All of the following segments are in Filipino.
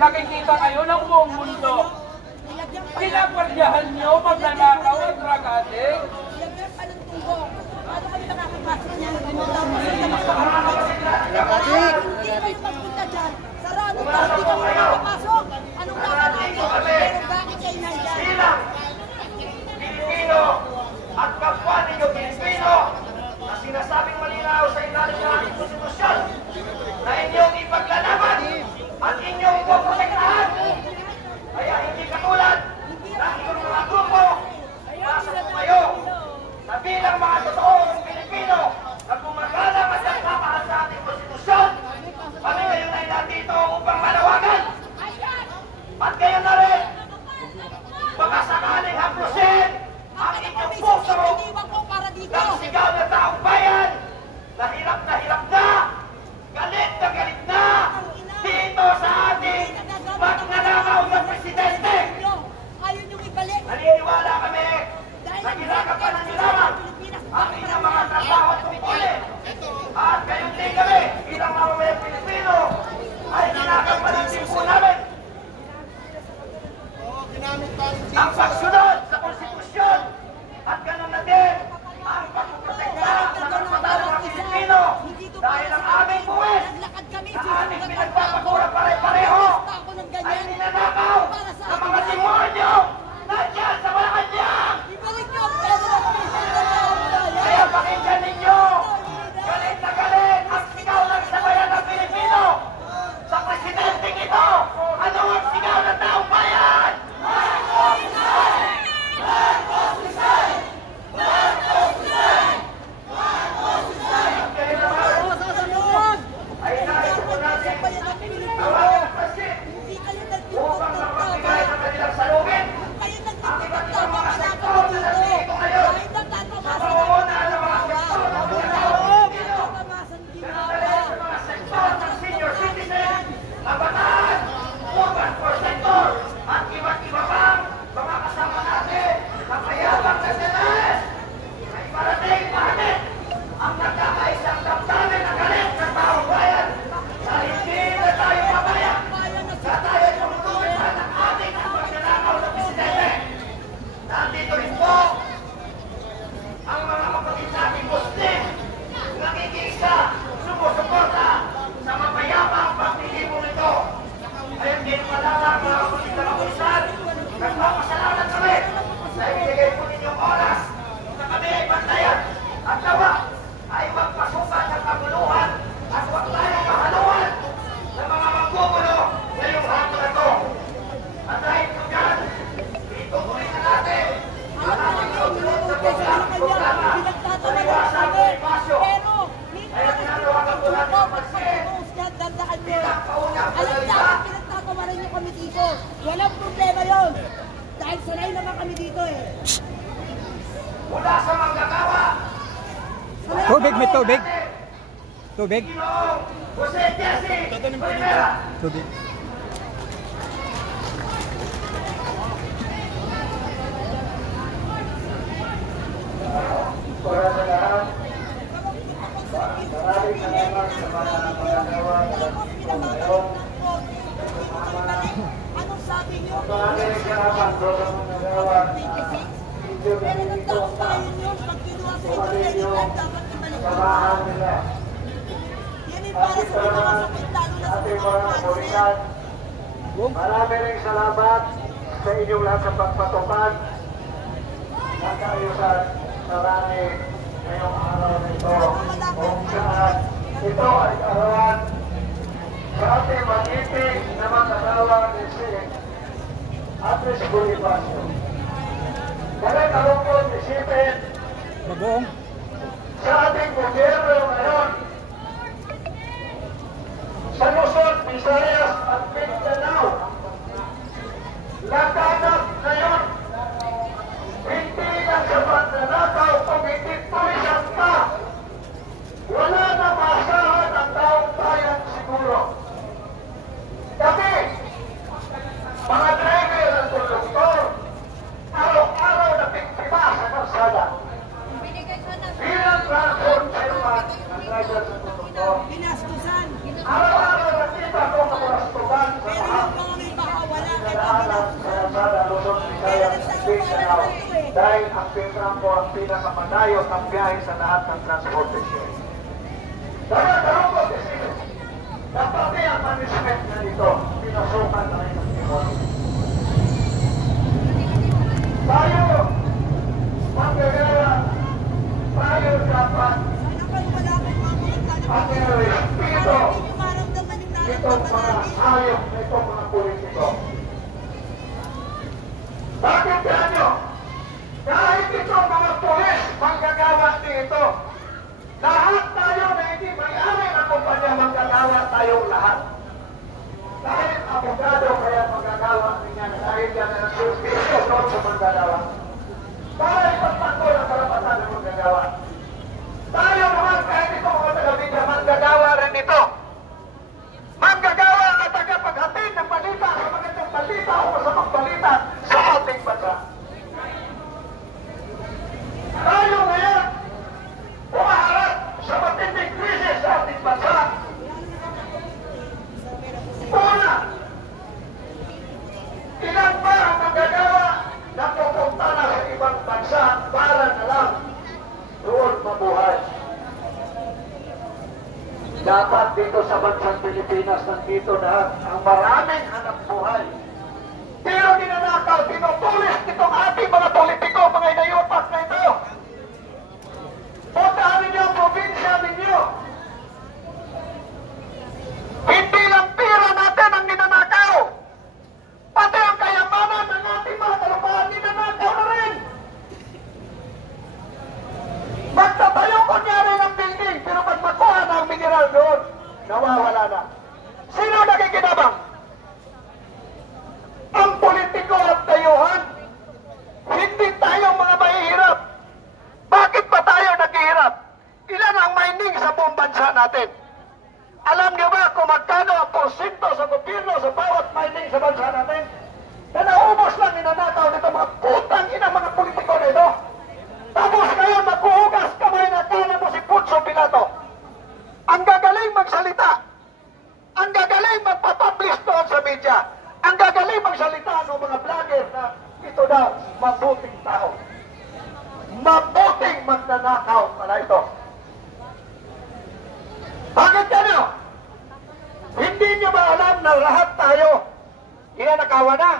Nakikita kayo ng buong mundo. Pinagwardyahan niyo magnanakaw at drug addict. Nilagyan pa ng tubo. Paano kami nakakapasok niya? Hindi kayo magpunta dyan. Sarado pa, hindi kami nakakapasok. Anong nakakapasok? Pero bakit kayo nandyan? Sila, Pilipino at kapwa ninyo Pilipino na sinasabing malinaw sa ilalim ng ating konstitusyon na inyong ipaglalaban at inyong poprotektahan. Kaya hindi katulad ng inyong mga grupo, pasok po kayo na bilang mga totoong Pilipino na gumagalang at nagmamahal sa ating konstitusyon. Kami ngayon ay nandito upang manawagan. At ngayon na rin, baka sakaling haplusin ang inyong puso ng sigaw na taong bayan na hirap na, galit na dito sa ating magnanakaw na presidente. Ayaw niyong ibalik. Naniniwala kami na ginagapan ng lamang ang inyong mga trabaho at tungkulin. At gayon din kami bilang mamamayang Pilipino ay ginagapan ng timpo namin ang pagsunod sa konstitusyon at ganoon na din ang pagpoprotekta sa karapatan ng mga Pilipino dahil ang aming buwis na aming pinagpapagura pare-pareho ay ninanakaw ng mga demonyo nandiyan sa Malacanang. Ibalik niyo ang pera ng piso na taong bayan. Kaya pakinggan ninyo, galit na galit ang sigaw ng sabayan ng Pilipino sa presidenteng ito. Ano ang sigaw ng taong bayan? Ay nais po natin tawagan ang pansin upang mapagbigay ng kanilang salubin ang iba't ibang mga sektor na nandito ngayon sa pamumuno ng mga sektor ng mga Pilipino. Ganun na rin sa mga sektor ng senior citizen, kabataan, urban poor sector, at iba't iba pang mga kasama natin na mayabang na sinaes. May parating bakit ang nagkakaisang damdamin ng galit ng taong bayan na hindi na tayo papaya na tayo tumutuloy ng ating magnanakaw na presidente. Nandito rin po ang mga kapatid nating Muslim nakikiisa, sumusuporta sa mapayapang pagtitipong ito. Ayun din pala lang mga kapatid na kapulisan, nagpapasalamat kami sa ibigay po ninyong oras na kami ay bantayan at nawa ay magpasukan ng kaguluhan at huwag tayong mahaluan ng mga magkukulo ngayong hapon na ito. At dahil po dyan, itutuloy na natin ang ating kaulot sa programa sa iwasan ng ipasyo. Kaya tinatawagan po natin ang pansin bilang kaunang kalalita. Pinagtatawanan niyo kami dito. Walang problema yon. Dahil sanay naman kami dito eh. Mula sa manggagawa, Tubig, may tubig. Tubig. Ginoong Jose Jesse Rivera. Tubig. Para sa lahat, maraming salamat sa mga manggagawa na nandito ngayon. Anong sabi niyo? Maraming salamat sa mga manggagawa na Pero nung taong bayan yun, pag kinuha sa inyo credit card, dapat ibalik mo. samahan nila. Yan yung para sa mga sakit, lalo na sa Ating mga mga cancer. kapulisan, maraming salamat sa inyong lahat sa pagpatupad ng kaayusan sa langit ngayong araw na ito kung saan ito ay arawan sa ating mag-ibig na mag-asawa ni si Andres Bonifacio. Kaya kalungkot isipin Mabuong. sa ating gobyerno ngayon sa Luzon, Visayas at Mindanao. Laganap ngayon, hindi lang sa pagnanakaw, kung hindi tulisan pa. Wala na maasahan ang taong bayan siguro. Kami, mga driver at konduktor, dahil ang Piltrangco ang pinakamadayo ng biyahe sa lahat ng transportasyon. Dapat ko kasi dapat ang management na ito pinasukan na rin ng Timon. Tayo, manggagawa, tayo dapat ang respeto itong mga hayop na itong mga politiko. Bakit ganyo? Kahit itong mga pulis, manggagawa dito. Lahat tayo na hindi may-ari ng kumpanya, manggagawa tayong lahat. Dahil abogado kaya manggagawa niya dahil yan na nagsuspisyo doon sa manggagawa. Para ipagtanggol ang karapatan ng manggagawa. Tayo naman kahit itong mga taga-media, manggagawa rin ito. Manggagawa at tagapaghatid ng balita sa magandang balita o masamang balita sa ating bansa. Tayo ngayon, umaharap sa matinding krisis sa ating bansa. Una, ilan ba ang manggagawa na pupunta na sa ibang bansa para na lang doon mabuhay? Dapat dito sa bansang Pilipinas nandito na ang maraming hanap buhay. Pero ninanakaw, pinupulis itong ating mga politiko, mga inayupak na ito. Puntahan ninyo ang probinsya ninyo. Hindi lang pera natin ang ninanakaw. Pati ang kayamanan ng ating mga kalupahan ninanakaw na rin. Magtatayo kunyari ng building, pero pag makuha na ang mineral doon, nawawala na. Sino nakikinabang? Ang politiko at tayuhan. Hindi tayo mga mahihirap. Bakit pa tayo naghihirap? Ilan ang mining sa buong bansa natin? Alam niyo ba kung magkano ang porsyento sa gobyerno sa bawat mining sa bansa natin? Na naubos lang ninanakaw nito mga putang ina mga politiko nito. Tapos ngayon maghuhugas kamay na kala mo si Poncio Pilato. Ang gagaling magsalita. Ang gagaling magpapublish doon sa media. Ang gagaling magsalita ng mga vlogger na ito daw, mabuting tao. Mabuting magnanakaw pala ito. Bakit gano'n? Hindi niyo ba alam na lahat tayo inanakawan na?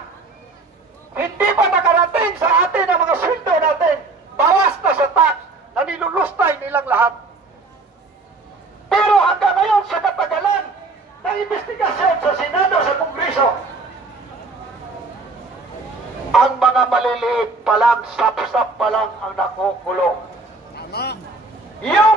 Hindi ba nakarating sa atin ang mga sweldo natin? Bawas na sa tax na nilulustay nilang lahat. Pero hanggang ngayon sa katagalan ng investigasyon sa Senado, sa Kongreso, ang mga maliliit pa lang, sap-sap pa lang ang nakukulong. Yung